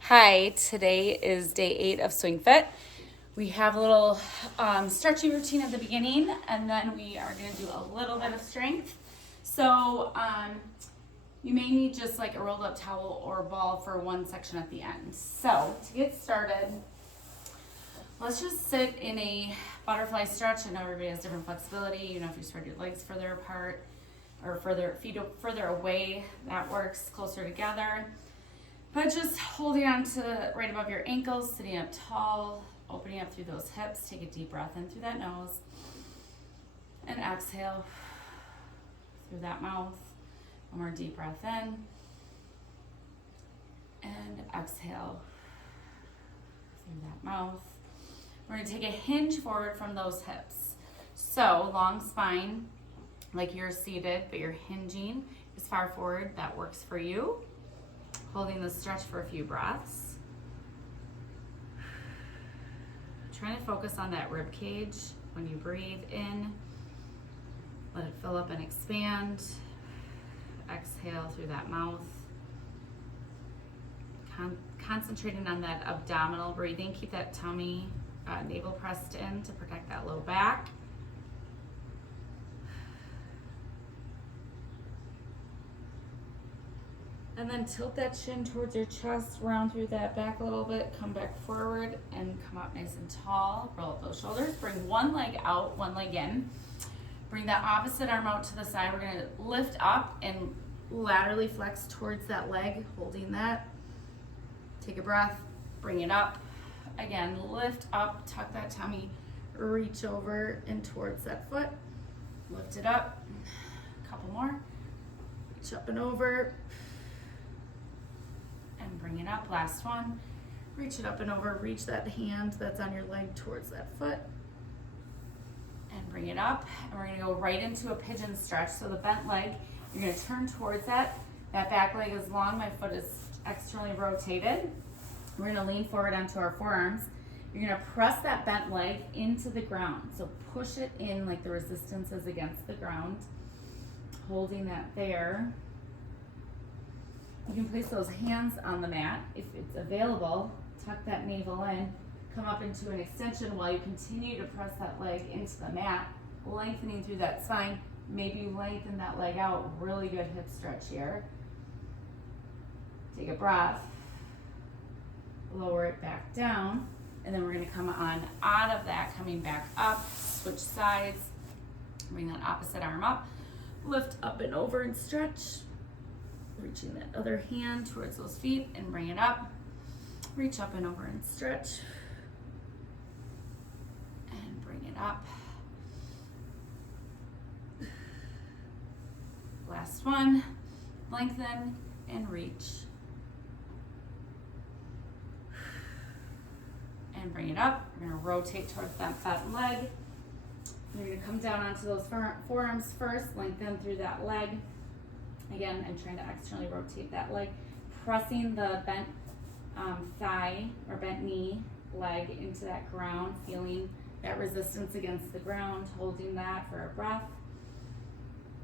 Hi, today is day 8 of Swing Fit. We have a little stretching routine at the beginning, and then we are going to do a little bit of strength. So you may need just like a rolled up towel or ball for one section at the end. So to get started, let's just sit in a butterfly stretch. I know everybody has different flexibility. You know, if you spread your legs further apart or feet further away, that works closer together. But just holding on to right above your ankles, sitting up tall, opening up through those hips. Take a deep breath in through that nose and exhale through that mouth. One more deep breath in and exhale through that mouth. We're going to take a hinge forward from those hips. So long spine, like you're seated, but you're hinging as far forward that works for you. Holding the stretch for a few breaths. Trying to focus on that rib cage when you breathe in. Let it fill up and expand. Exhale through that mouth. Concentrating on that abdominal breathing. Keep that tummy, navel pressed in to protect that low back. And then tilt that chin towards your chest, round through that back a little bit, come back forward and come up nice and tall. Roll up those shoulders, bring one leg out, one leg in. Bring that opposite arm out to the side. We're gonna lift up and laterally flex towards that leg, holding that. Take a breath, bring it up. Again, lift up, tuck that tummy, reach over and towards that foot. Lift it up, a couple more. Reach up and over. And bring it up, last one. Reach it up and over, reach that hand that's on your leg towards that foot. And bring it up, and we're gonna go right into a pigeon stretch. So the bent leg, you're gonna turn towards that. That back leg is long, my foot is externally rotated. We're gonna lean forward onto our forearms. You're gonna press that bent leg into the ground. So push it in like the resistance is against the ground. Holding that there. You can place those hands on the mat if it's available. Tuck that navel in, come up into an extension while you continue to press that leg into the mat, lengthening through that spine. Maybe you lengthen that leg out. Really good hip stretch here. Take a breath, lower it back down, and then we're gonna come on out of that, coming back up, switch sides, bring that opposite arm up, lift up and over and stretch. Reaching that other hand towards those feet and bring it up. Reach up and over and stretch. And bring it up. Last one. Lengthen and reach. And bring it up. We're going to rotate towards that bent leg. You're going to come down onto those forearms first. Lengthen through that leg. Again, I'm trying to externally rotate that leg, pressing the bent thigh or bent knee leg into that ground, feeling that resistance against the ground, holding that for a breath.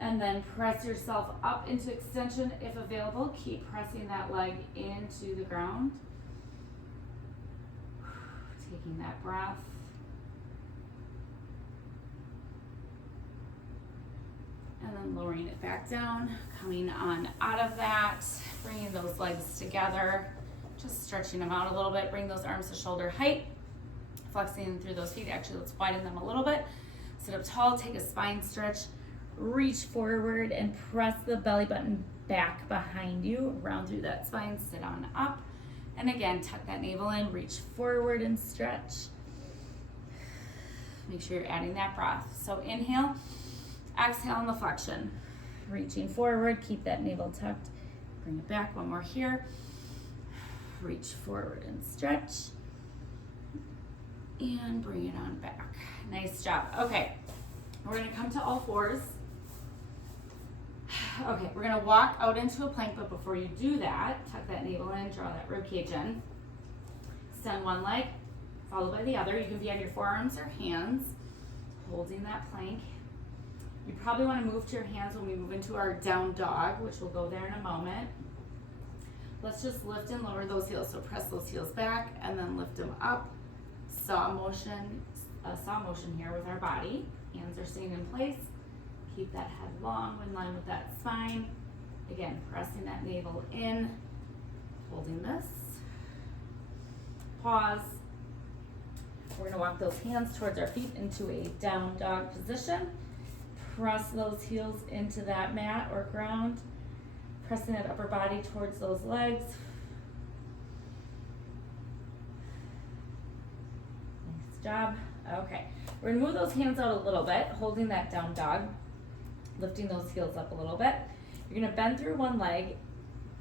And then press yourself up into extension if available. Keep pressing that leg into the ground. Taking that breath. And then lowering it back down, coming on out of that, bringing those legs together, just stretching them out a little bit. Bring those arms to shoulder height, flexing through those feet. Actually, let's widen them a little bit. Sit up tall, take a spine stretch, reach forward and press the belly button back behind you, round through that spine, sit on up. And again, tuck that navel in, reach forward and stretch. Make sure you're adding that breath. So inhale. Exhale in the flexion. Reaching forward, keep that navel tucked. Bring it back, one more here. Reach forward and stretch. And bring it on back. Nice job. Okay, we're gonna come to all fours. Okay, we're gonna walk out into a plank, but before you do that, tuck that navel in, draw that rib cage in. Extend one leg, followed by the other. You can be on your forearms or hands, holding that plank. You probably want to move to your hands when we move into our down dog, which we'll go there in a moment. let's just lift and lower those heels. So press those heels back and then lift them up. Saw motion here with our body. Hands are staying in place. Keep that head long in line with that spine. Again, pressing that navel in, holding this. Pause. We're gonna walk those hands towards our feet into a down dog position. Press those heels into that mat or ground. Pressing that upper body towards those legs. Nice job. Okay, we're gonna move those hands out a little bit, holding that down dog, lifting those heels up a little bit. You're gonna bend through one leg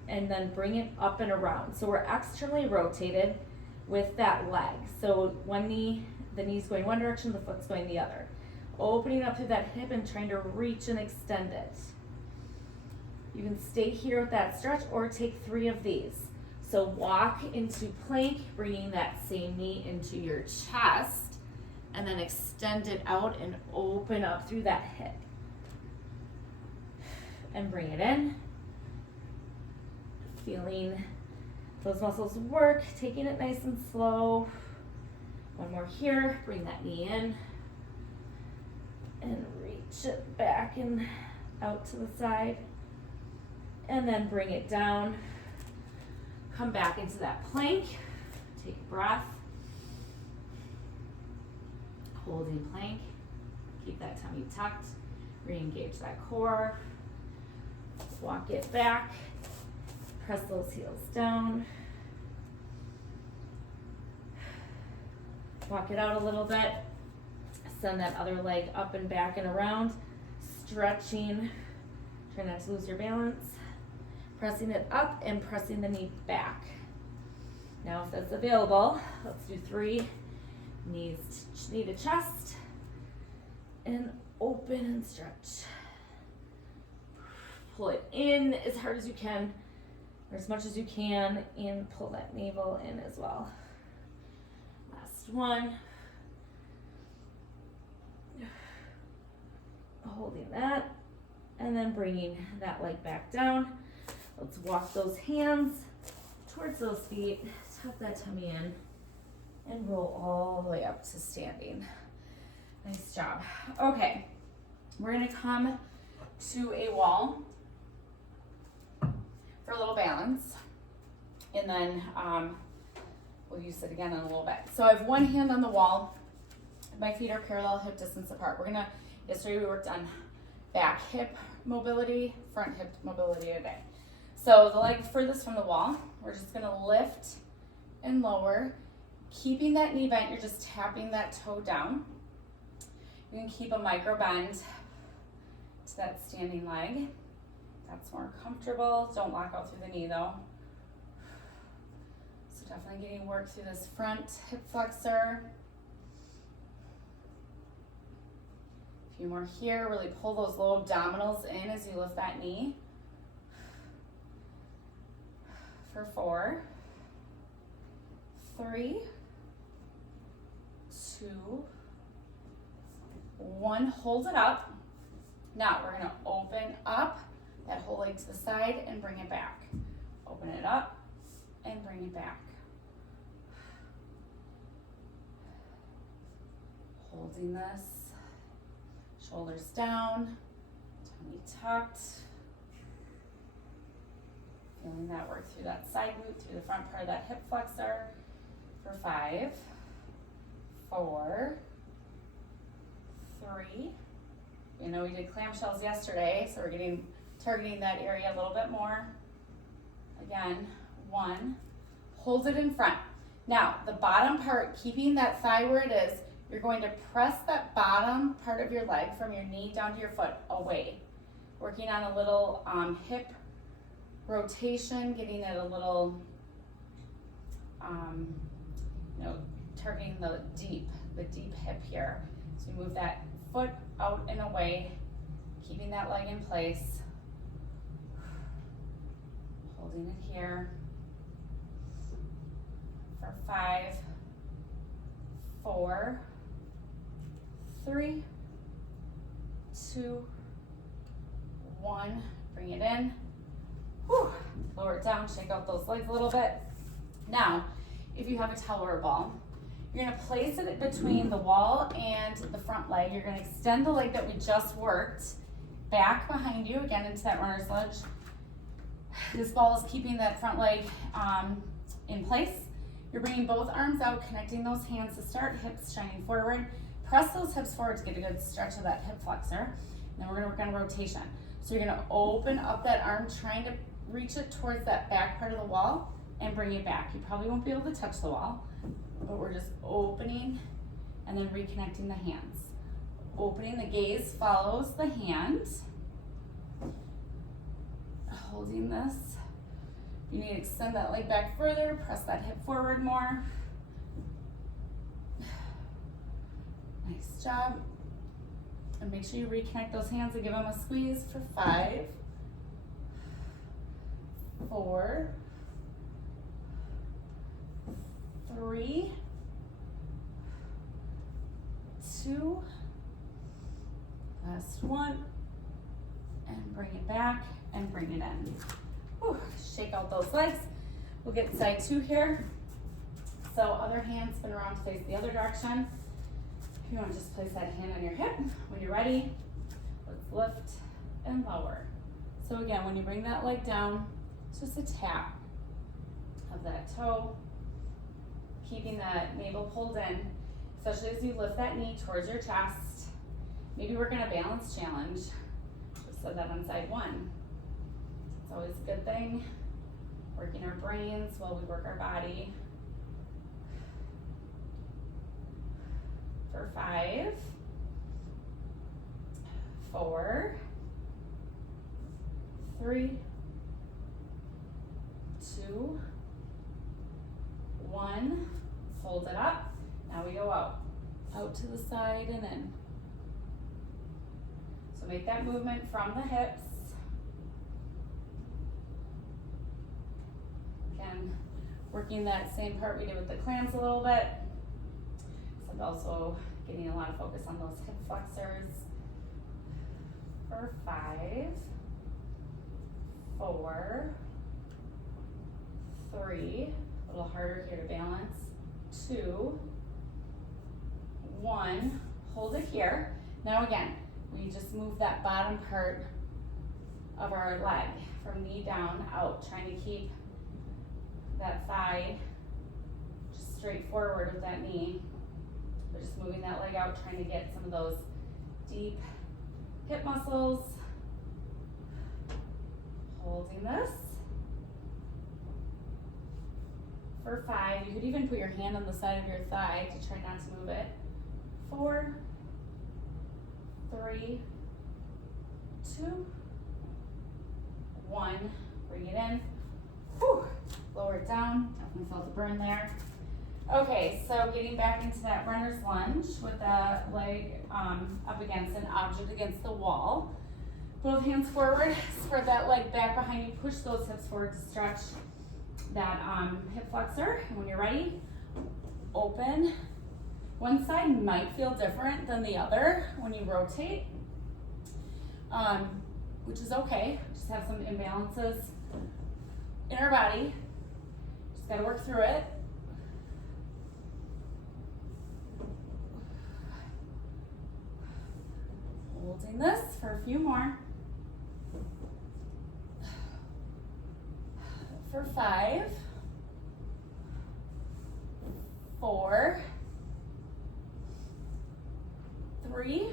and then bring it up and around. So we're externally rotated with that leg. So one knee, the knee's going one direction, the foot's going the other. Opening up through that hip and trying to reach and extend it. You can stay here with that stretch or take 3 of these. So walk into plank, bringing that same knee into your chest, and then extend it out and open up through that hip. And bring it in. Feeling those muscles work, taking it nice and slow. One more here, bring that knee in. And reach it back and out to the side. And then bring it down. Come back into that plank. Take a breath. Holding plank. Keep that tummy tucked. Re-engage that core. Walk it back. Press those heels down. Walk it out a little bit. Send that other leg up and back and around. Stretching. Try not to lose your balance. Pressing it up and pressing the knee back. Now if that's available, let's do 3 knees, knee to chest. And open and stretch. Pull it in as hard as you can, or as much as you can, and pull that navel in as well. Last one. Holding that, and then bringing that leg back down. Let's walk those hands towards those feet, tuck that tummy in, and roll all the way up to standing. Nice job. Okay, we're gonna come to a wall for a little balance, and then we'll use it again in a little bit. So I have one hand on the wall, my feet are parallel hip distance apart. Yesterday we worked on back hip mobility, front hip mobility today. So the leg furthest from the wall, we're just gonna lift and lower. Keeping that knee bent, you're just tapping that toe down. You can keep a micro bend to that standing leg. That's more comfortable. Don't lock out through the knee though. So definitely getting work through this front hip flexor. A few more here. Really pull those low abdominals in as you lift that knee. For 4, 3, 2, 1. Hold it up. Now we're gonna open up that whole leg to the side and bring it back. Open it up and bring it back. Holding this. Shoulders down, tummy tucked. Feeling that work through that side glute, through the front part of that hip flexor. For 5, 4, 3. You know we did clamshells yesterday, so we're targeting that area a little bit more. Again, 1. Hold it in front. Now, the bottom part, keeping that thigh where it is, you're going to press that bottom part of your leg from your knee down to your foot away. Working on a little hip rotation, getting it a little, targeting the deep hip here. So you move that foot out and away, keeping that leg in place. Holding it here. For 5, 4, 3, 2, 1. Bring it in. Whew. Lower it down, shake out those legs a little bit. Now, if you have a towel or a ball, you're gonna place it between the wall and the front leg. You're gonna extend the leg that we just worked back behind you, again into that runner's lunge. This ball is keeping that front leg in place. You're bringing both arms out, connecting those hands to start, hips shining forward. Press those hips forward to get a good stretch of that hip flexor. And then we're gonna work on rotation. So you're gonna open up that arm, trying to reach it towards that back part of the wall and bring it back. You probably won't be able to touch the wall, but we're just opening and then reconnecting the hands. Opening, the gaze follows the hand. Holding this. You need to extend that leg back further, press that hip forward more. Nice job. And make sure you reconnect those hands and give them a squeeze for 5, 4, 3, 2, last one, and bring it back and bring it in. Whew. Shake out those legs. We'll get side 2 here. So other hand, spin around to face the other direction. If you want to just place that hand on your hip, when you're ready, let's lift and lower. So again, when you bring that leg down, it's just a tap of that toe, keeping that navel pulled in, especially as you lift that knee towards your chest. Maybe work on a balance challenge. Just said that on side 1. It's always a good thing, working our brains while we work our body. For 5, 4, 3, 2, 1. Hold it up. Now we go out to the side and in. So make that movement from the hips. Again, working that same part we did with the clams a little bit. So also getting a lot of focus on those hip flexors. For 5, 4, 3, a little harder here to balance, 2, 1, hold it here. Now again, we just move that bottom part of our leg from knee down out, trying to keep that thigh just straight forward with that knee. We're just moving that leg out, trying to get some of those deep hip muscles. Holding this. For 5, you could even put your hand on the side of your thigh to try not to move it. 4, 3, 2, 1. Bring it in. Whew. Lower it down. Definitely felt the burn there. Okay, so getting back into that runner's lunge with the leg up against an object against the wall. Both hands forward, spread that leg back behind you, push those hips forward to stretch that hip flexor. And when you're ready, open. One side might feel different than the other when you rotate, which is okay. Just have some imbalances in our body. Just gotta work through it. Holding this for a few more. For 5, 4, 3,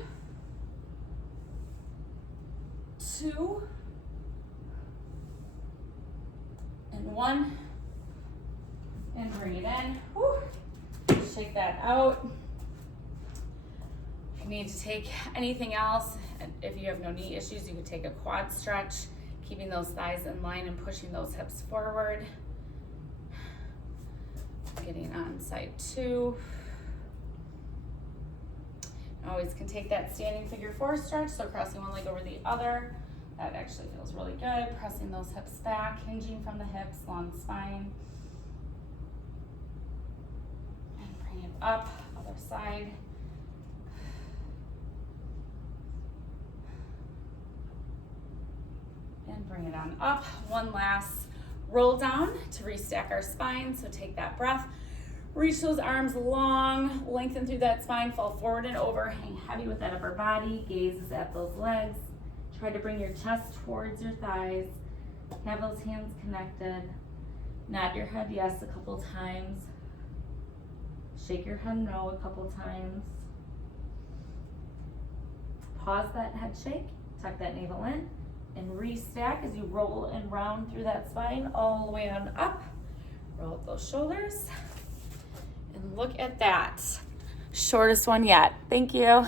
2, and 1. And bring it in. Whew. Shake that out. If you need to take anything else, and if you have no knee issues, you could take a quad stretch, keeping those thighs in line and pushing those hips forward. Getting on side 2. Always can take that standing figure 4 stretch, so crossing one leg over the other. That actually feels really good. Pressing those hips back, hinging from the hips, long spine. And bring it up, other side. And bring it on up. One last roll down to restack our spine. So take that breath, reach those arms long, lengthen through that spine, fall forward and over, hang heavy with that upper body, gaze at those legs. Try to bring your chest towards your thighs, have those hands connected. Nod your head yes a couple times. Shake your head no a couple times. Pause that head shake, tuck that navel in, and restack as you roll and round through that spine all the way on up. Roll up those shoulders. And look at that. Shortest one yet. Thank you.